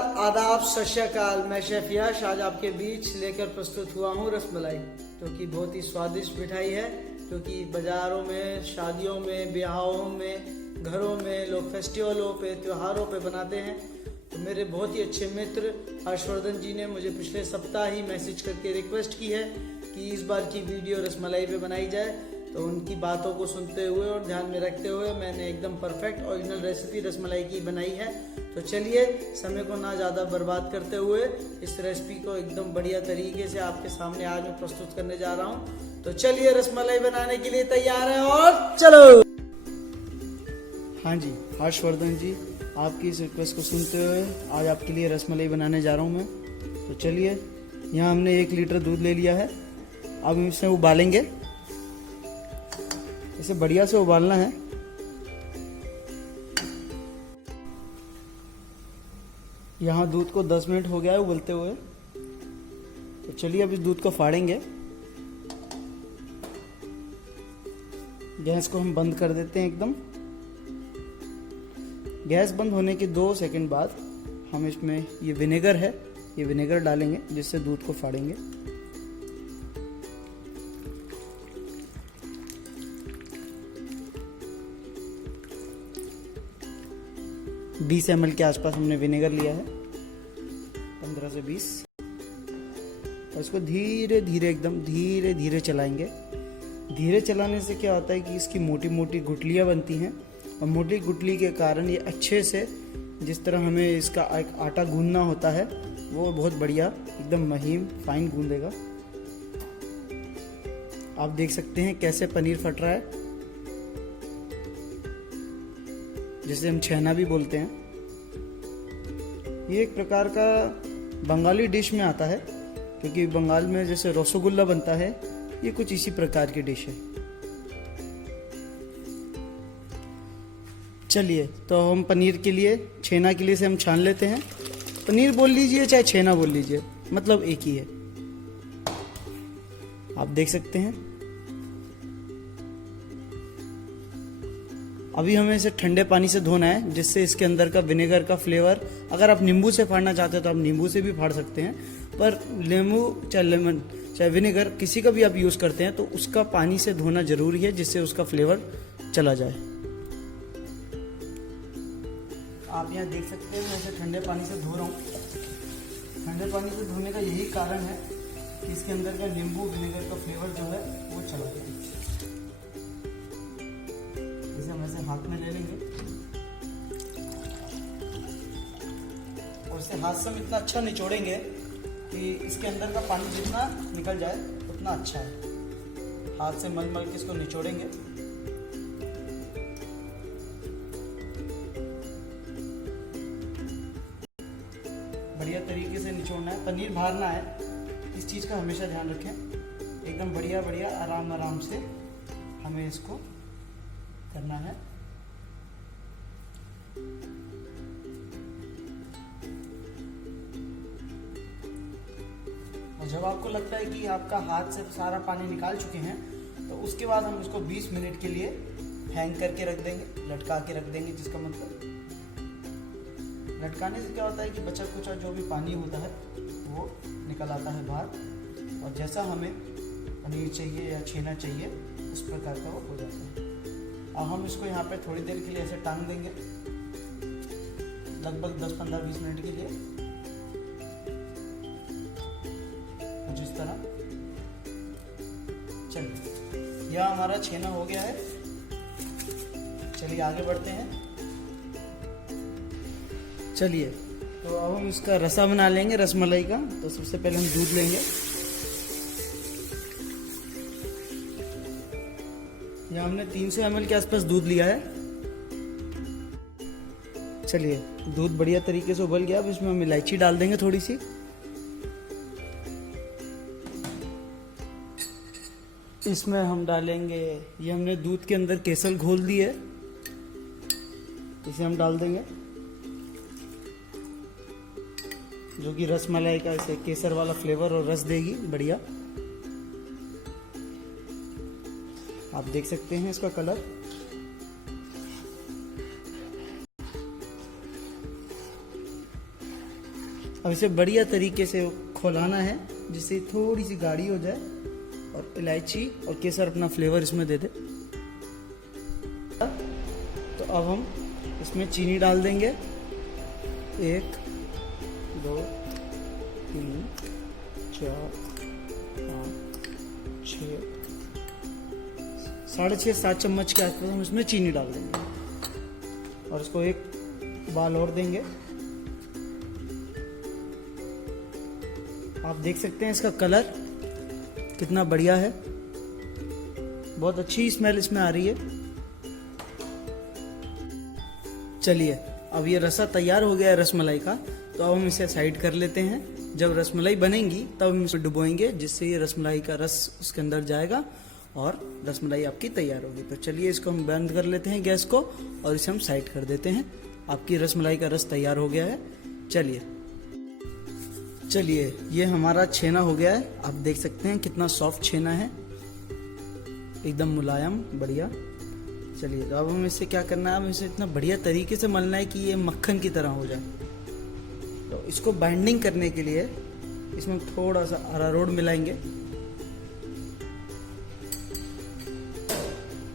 आदाब, सत श्री अकाल। मैं शेफ यश आज आपके बीच लेकर प्रस्तुत हुआ हूँ रसमलाई, जो कि बहुत ही स्वादिष्ट मिठाई है, जो कि बाजारों में, शादियों में, ब्याहों में, घरों में लोग फेस्टिवलों पे, त्योहारों पे बनाते हैं। तो मेरे बहुत ही अच्छे मित्र हर्षवर्धन जी ने मुझे पिछले सप्ताह ही मैसेज करके रिक्वेस्ट की है कि इस बार की वीडियो रसमलाई पे बनाई जाए। तो उनकी बातों को सुनते हुए और ध्यान में रखते हुए मैंने एकदम परफेक्ट ओरिजिनल रेसिपी रसमलाई की बनाई है। तो चलिए समय को ना ज़्यादा बर्बाद करते हुए इस रेसिपी को एकदम बढ़िया तरीके से आपके सामने आज मैं प्रस्तुत करने जा रहा हूँ। तो चलिए रसमलाई बनाने के लिए तैयार है और चलो। हाँ जी, हर्षवर्धन जी, आपकी इस रिक्वेस्ट को सुनते हुए आज आपके लिए रसमलाई बनाने जा रहा हूँ मैं। तो चलिए, यहाँ हमने 1 लीटर दूध ले लिया है। अब हम इसे उबालेंगे। इसे बढ़िया से उबालना है। यहाँ दूध को 10 मिनट हो गया है उबलते हुए। तो चलिए अब इस दूध को फाड़ेंगे। गैस को हम बंद कर देते हैं एकदम। गैस बंद होने के 2 सेकंड बाद हम इसमें ये विनेगर है, ये विनेगर डालेंगे, जिससे दूध को फाड़ेंगे। बीस ml के आसपास हमने विनेगर लिया है, 15 से 20। और इसको धीरे धीरे, एकदम धीरे धीरे चलाएंगे। धीरे चलाने से क्या होता है कि इसकी मोटी मोटी गुठलियाँ बनती हैं, और मोटी गुठली के कारण ये अच्छे से, जिस तरह हमें इसका आटा गूंदना होता है, वो बहुत बढ़िया एकदम महीन फाइन गूंदेगा। आप देख सकते हैं कैसे पनीर फट रहा है, जिसे हम छेना भी बोलते हैं। ये एक प्रकार का बंगाली डिश में आता है, क्योंकि बंगाल में जैसे रसगुल्ला बनता है, ये कुछ इसी प्रकार की डिश है। चलिए, तो हम पनीर के लिए, छेना के लिए से हम छान लेते हैं। पनीर बोल लीजिए चाहे छेना बोल लीजिए, मतलब एक ही है। आप देख सकते हैं। अभी हमें इसे ठंडे पानी से धोना है, जिससे इसके अंदर का विनेगर का फ्लेवर, अगर आप नींबू से फाड़ना चाहते हो तो आप नींबू से भी फाड़ सकते हैं, पर नींबू चाहे लेमन चाहे विनेगर किसी का भी आप यूज़ करते हैं तो उसका पानी से धोना जरूरी है, जिससे उसका फ्लेवर चला जाए। आप यहाँ देख सकते हैं मैं इसे ठंडे पानी से धो रहा हूँ। ठंडे पानी से धोने का यही कारण है कि इसके अंदर का नींबू विनेगर का फ्लेवर जो है वो चला जाए। इसे हम ऐसे हाथ में ले लेंगे और इसे हाथ से हम इतना अच्छा निचोड़ेंगे कि इसके अंदर का पानी जितना निकल जाए उतना अच्छा है। हाथ से मल मल के इसको निचोड़ेंगे। बढ़िया तरीके से निचोड़ना है, पनीर भारना है, इस चीज़ का हमेशा ध्यान रखें। एकदम बढ़िया बढ़िया आराम आराम से हमें इसको करना है। और जब आपको लगता है कि आपका हाथ से सारा पानी निकाल चुके हैं, तो उसके बाद हम उसको 20 मिनट के लिए हैंग करके रख देंगे, लटका के रख देंगे। जिसका मतलब लटकाने से क्या होता है कि बचा कुचा जो भी पानी होता है वो निकल आता है बाहर, और जैसा हमें पनीर चाहिए या छेना चाहिए उस प्रकार का वो हो जाता है। अब हम इसको यहाँ पे थोड़ी देर के लिए ऐसे टांग देंगे, लगभग 10-15-20 मिनट के लिए, कुछ इस तरह। चलिए, यह हमारा छेना हो गया है। चलिए आगे बढ़ते हैं। चलिए, तो अब हम इसका रसा बना लेंगे रसमलाई का। तो सबसे पहले हम दूध लेंगे। यहाँ हमने 300 ml के आसपास दूध लिया है। चलिए, दूध बढ़िया तरीके से उबल गया। अब इसमें हम इलायची डाल देंगे थोड़ी सी। इसमें हम डालेंगे, ये हमने दूध के अंदर केसर घोल दी है, इसे हम डाल देंगे, जो कि रसमलाई का इसे केसर वाला फ्लेवर और रस देगी बढ़िया। आप देख सकते हैं इसका कलर। अब इसे बढ़िया तरीके से खोलाना है जिससे थोड़ी सी गाढ़ी हो जाए, और इलायची और केसर अपना फ्लेवर इसमें दे दे। तो अब हम इसमें चीनी डाल देंगे। 1 2 3 4 5 6 6.5 7 चम्मच के आसपास हम इसमें चीनी डाल देंगे और इसको एक बाल और देंगे। आप देख सकते हैं इसका कलर कितना बढ़िया है, बहुत अच्छी स्मेल इसमें आ रही है। चलिए, अब ये रसा तैयार हो गया है रसमलाई का, तो अब हम इसे साइड कर लेते हैं। जब रसमलाई बनेंगी तब हम इसे डुबोएंगे, जिससे ये रसमलाई का रस उसके अंदर जाएगा और रसमलाई आपकी तैयार होगी। तो चलिए, इसको हम बंद कर लेते हैं गैस को और इसे हम साइड कर देते हैं। आपकी रसमलाई का रस तैयार हो गया है। चलिए, ये हमारा छेना हो गया है। आप देख सकते हैं कितना सॉफ्ट छेना है, एकदम मुलायम, बढ़िया। चलिए, तो अब हमें इसे क्या करना है, अब इसे इतना बढ़िया तरीके से मलना है कि ये मक्खन की तरह हो जाए। तो इसको बाइंडिंग करने के लिए इसमें थोड़ा सा अरारोट मिलाएंगे।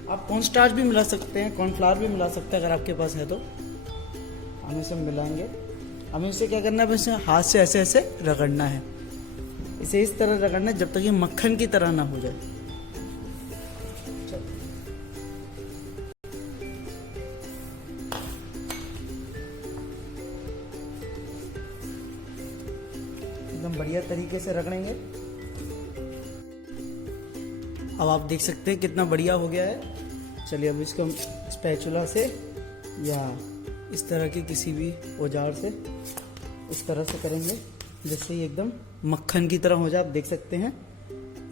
आप कॉर्नस्टार्च भी मिला सकते हैं, कॉर्नफ्लावर भी मिला सकते हैं अगर आपके पास है तो। हम इसे मिलाएंगे। हमें इसे क्या करना है, बस हाथ से ऐसे ऐसे रगड़ना है। इसे इस तरह रगड़ना है जब तक ये मक्खन की तरह ना हो जाए। एकदम बढ़िया तरीके से रगड़ेंगे। अब आप देख सकते हैं कितना बढ़िया हो गया है। चलिए, अब इसको हम स्पैचुला से या इस तरह के किसी भी औजार से इस तरह से करेंगे जिससे ये एकदम मक्खन की तरह हो जाए। आप देख सकते हैं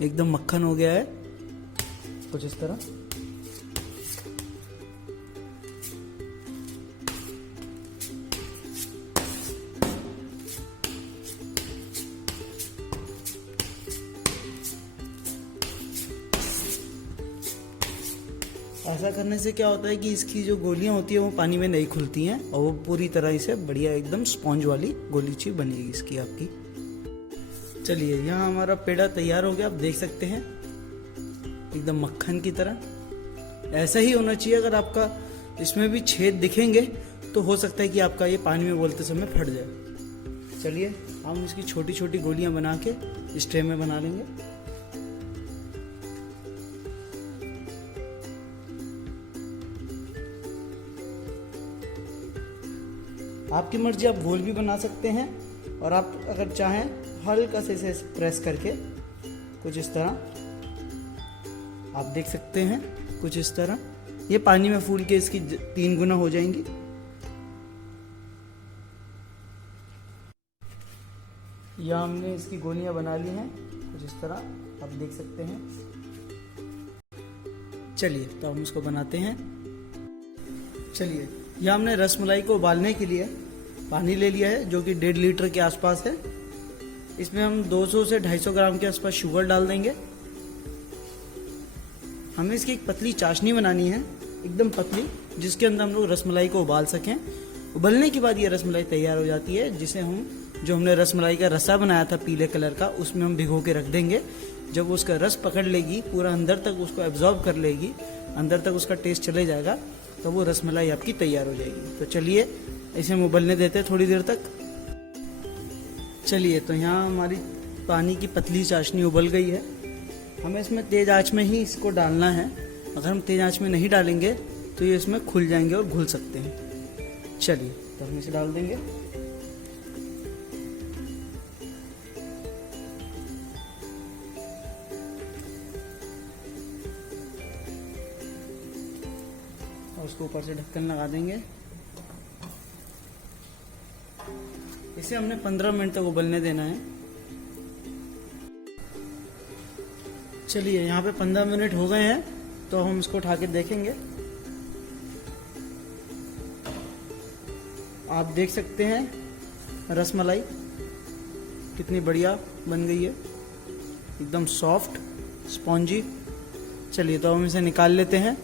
एकदम मक्खन हो गया है, कुछ इस तरह। ऐसा करने से क्या होता है कि इसकी जो गोलियां होती है वो पानी में नहीं खुलती हैं और वो पूरी तरह से बढ़िया एकदम स्पॉन्ज वाली गोलीची बनेगी इसकी आपकी। चलिए, यहाँ हमारा पेड़ा तैयार हो गया। आप देख सकते हैं एकदम मक्खन की तरह। ऐसा ही होना चाहिए। अगर आपका इसमें भी छेद दिखेंगे तो हो सकता है कि आपका ये पानी में बोलते समय फट जाए। चलिए, हम इसकी छोटी छोटी गोलियां बना के इस ट्रे में बना लेंगे। आपकी मर्जी, आप गोल भी बना सकते हैं और आप अगर चाहें हल्का से इसे प्रेस करके कुछ इस तरह, आप देख सकते हैं कुछ इस तरह, ये पानी में फूल के इसकी 3 गुना हो जाएंगी। या हमने इसकी गोलियां बना ली हैं कुछ इस तरह, आप देख सकते हैं। चलिए, तो हम इसको बनाते हैं। चलिए, यह हमने रसमलाई को उबालने के लिए पानी ले लिया है जो कि 1.5 लीटर के आसपास है। इसमें हम 200 से 250 ग्राम के आसपास शुगर डाल देंगे। हमें इसकी एक पतली चाशनी बनानी है, एकदम पतली, जिसके अंदर हम लोग रसमलाई को उबाल सकें। उबलने के बाद ये रसमलाई तैयार हो जाती है, जिसे हमने रसमलाई का रसा बनाया था पीले कलर का, उसमें हम भिगो के रख देंगे। जब उसका रस पकड़ लेगी, पूरा अंदर तक उसको एब्जॉर्ब कर लेगी, अंदर तक उसका टेस्ट चले जाएगा, तो वो रसमलाई आपकी तैयार हो जाएगी। तो चलिए, इसे हम उबलने देते हैं थोड़ी देर तक। चलिए, तो यहाँ हमारी पानी की पतली चाशनी उबल गई है। हमें इसमें तेज आंच में ही इसको डालना है। अगर हम तेज आंच में नहीं डालेंगे तो ये इसमें खुल जाएंगे और घुल सकते हैं। चलिए, तो हम इसे डाल देंगे। और उसको ऊपर से ढक्कन लगा देंगे। इसे हमने 15 मिनट तक उबलने देना है। चलिए, यहाँ पे 15 मिनट हो गए हैं, तो हम इसको उठा के देखेंगे। आप देख सकते हैं रसमलाई कितनी बढ़िया बन गई है, एकदम सॉफ्ट, स्पॉन्जी। चलिए, तो हम इसे निकाल लेते हैं।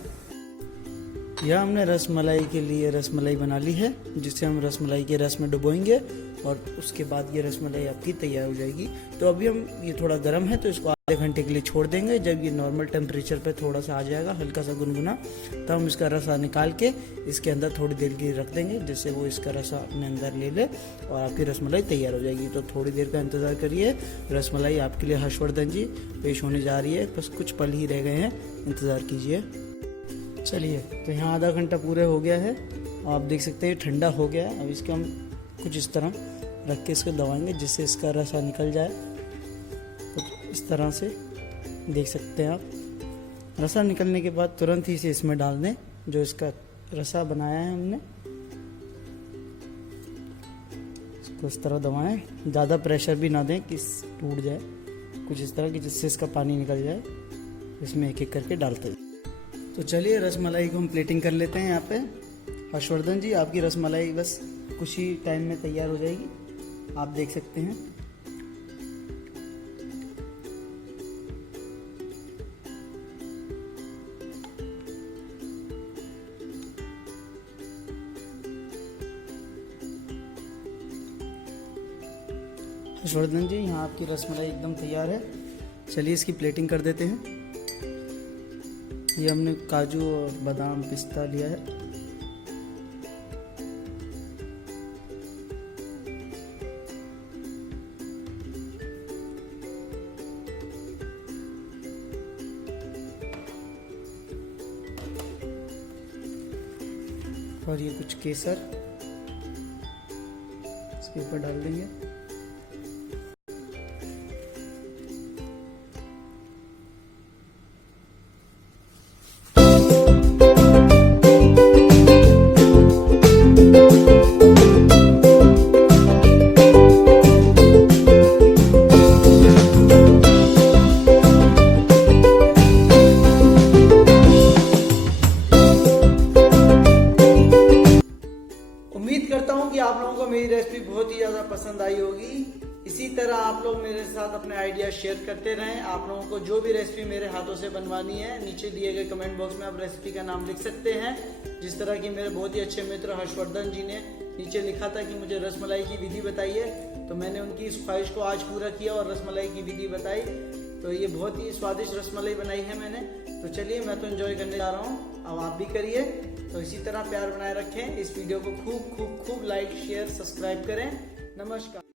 यह हमने रसमलाई के लिए रसमलाई बना ली है, जिसे हम रसमलाई के रस में डुबोएंगे और उसके बाद ये रसमलाई आपकी तैयार हो जाएगी। तो अभी हम ये थोड़ा गर्म है तो इसको आधे घंटे के लिए छोड़ देंगे। जब ये नॉर्मल टेम्परेचर पे थोड़ा सा आ जाएगा, हल्का सा गुनगुना, तब हम इसका रसा निकाल के इसके अंदर थोड़ी देर के लिए रख देंगे, जिससे वो इसका रसा अपने अंदर ले ले और आपकी रसमलाई तैयार हो जाएगी। तो थोड़ी देर का इंतज़ार करिए, रसमलाई आपके लिए हर्षवर्धन जी पेश होने जा रही है। बस कुछ पल ही रह गए हैं, इंतज़ार कीजिए। चलिए, तो यहाँ आधा घंटा पूरे हो गया है, आप देख सकते हैं ठंडा हो गया है। अब इसको हम कुछ इस तरह रख के इसको दबाएंगे, जिससे इसका रसा निकल जाए। कुछ इस तरह से देख सकते हैं आप। रसा निकलने के बाद तुरंत ही इसे इसमें डाल दें, जो इसका रसा बनाया है हमने। इसको इस तरह दबाएं, ज़्यादा प्रेशर भी ना दें कि टूट जाए, कुछ इस तरह की, जिससे इसका पानी निकल जाए। इसमें एक एक करके डालते हैं। तो चलिए, रसमलाई को हम प्लेटिंग कर लेते हैं। यहाँ पे हर्षवर्धन जी, आपकी रसमलाई बस कुछ ही टाइम में तैयार हो जाएगी, आप देख सकते हैं। हर्षवर्धन जी, यहाँ आपकी रसमलाई एकदम तैयार है। चलिए, इसकी प्लेटिंग कर देते हैं। ये हमने काजू और बादाम पिस्ता लिया है। और ये कुछ केसर इसके ऊपर डाल देंगे। उम्मीद करता हूँ कि आप लोगों को मेरी रेसिपी बहुत ही ज़्यादा पसंद आई होगी। इसी तरह आप लोग मेरे साथ अपने आइडिया शेयर करते रहें। आप लोगों को जो भी रेसिपी मेरे हाथों से बनवानी है, नीचे दिए गए कमेंट बॉक्स में आप रेसिपी का नाम लिख सकते हैं। जिस तरह की मेरे बहुत ही अच्छे मित्र हर्षवर्धन जी ने नीचे लिखा था कि मुझे रसमलाई की विधि बताइए, तो मैंने उनकी इस ख्वाहिश को आज पूरा किया और रसमलाई की विधि बताई। तो ये बहुत ही स्वादिष्ट रसमलाई बनाई है मैंने। तो चलिए, मैं तो एंजॉय करने जा रहा हूँ, अब आप भी करिए। तो इसी तरह प्यार बनाए रखें। इस वीडियो को खूब खूब खूब लाइक, शेयर, सब्सक्राइब करें। नमस्कार।